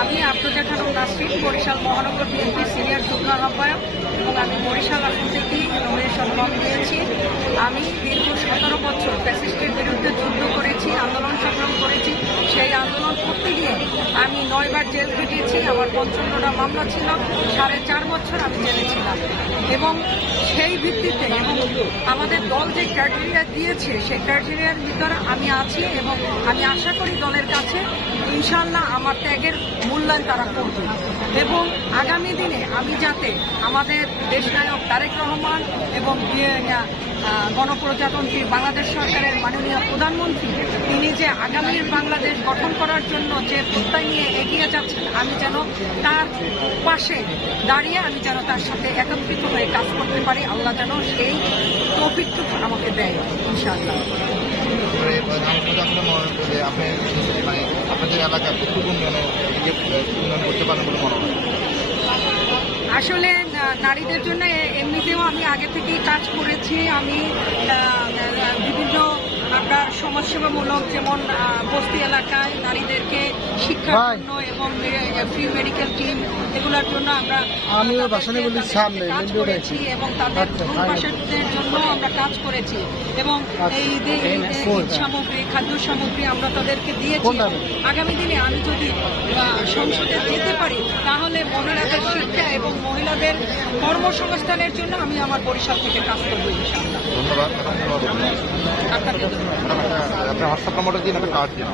আমি আফরোজা খানম নাসরিন, বরিশাল মহানগর BNP senior যুগ্ম আহ্বায়ক এবং আমি বরিশাল আসন থেকেই নমিনেশন ফর্ম দিয়েছি। আমি দীর্ঘ 17 বছর ফ্যাসিস্টের বিরুদ্ধে যুদ্ধ করেছি, আন্দোলন সংগ্রাম করেছি। সেই আন্দোলন করতে গিয়ে আমি 9 বার জেল খেটেছি। আমার 55টা মামলা ছিল, 4.5 বছর আমি জেলে ছিলাম। এবং সেই ভিত্তিতে এবং আমাদের দল যে ক্রাইটেরিয়া দিয়েছে সেই ক্রাইটেরিয়ার ভিতরে আমি আছি এবং আমি আশা করি দলের কাছে ইনশাআল্লাহ আমার ত্যাগের মূল্যায়ন তারা করবে এবং আগামী দিনে আমি যাতে আমাদের দেশনায়ক তারেক রহমান এবং গণপ্রজাতন্ত্রী বাংলাদেশ সরকারের মাননীয় প্রধানমন্ত্রী তিনি যে আগামীর বাংলাদেশ গঠন করার জন্য যে প্রত্যয় নিয়ে এগিয়ে যাচ্ছেন, আমি যেন তার পাশে দাঁড়িয়ে আমি যেন তার সাথে একত্রিত হয়ে কাজ করতে পারি। আল্লাহ যেন সেই তৌফিকটুকু আমাকে দেয় ইনশাআল্লাহ। আসলে নারীদের জন্য এমনিতেও আমি আগে থেকেই কাজ করেছি। আমি বিভিন্ন আপনার সমাজসেবামূলক যেমন বস্তি এলাকায় নারীদেরকে শিক্ষার জন্য এবং ফ্রি মেডিকেল টিম এগুলোর জন্য আমরা কাজ করেছি এবং তাদের পাশের জন্য আমরা কাজ করেছি এবং এই সামগ্রী খাদ্য সামগ্রী আমরা তাদেরকে দিয়েছি। আগামী দিনে আমি যদি সংসদে যেতে পারি তাহলে মহিলাদের শিক্ষা এবং মহিলাদের কর্মসংস্থানের জন্য আমি আমার বরিশাল থেকে কাজ করবো ইনশাআল্লাহ। ধন্যবাদ। আপনাকে আপনার হোয়াটসঅ্যাপ নম্বরটা দিন, একটা কার্ড দিন।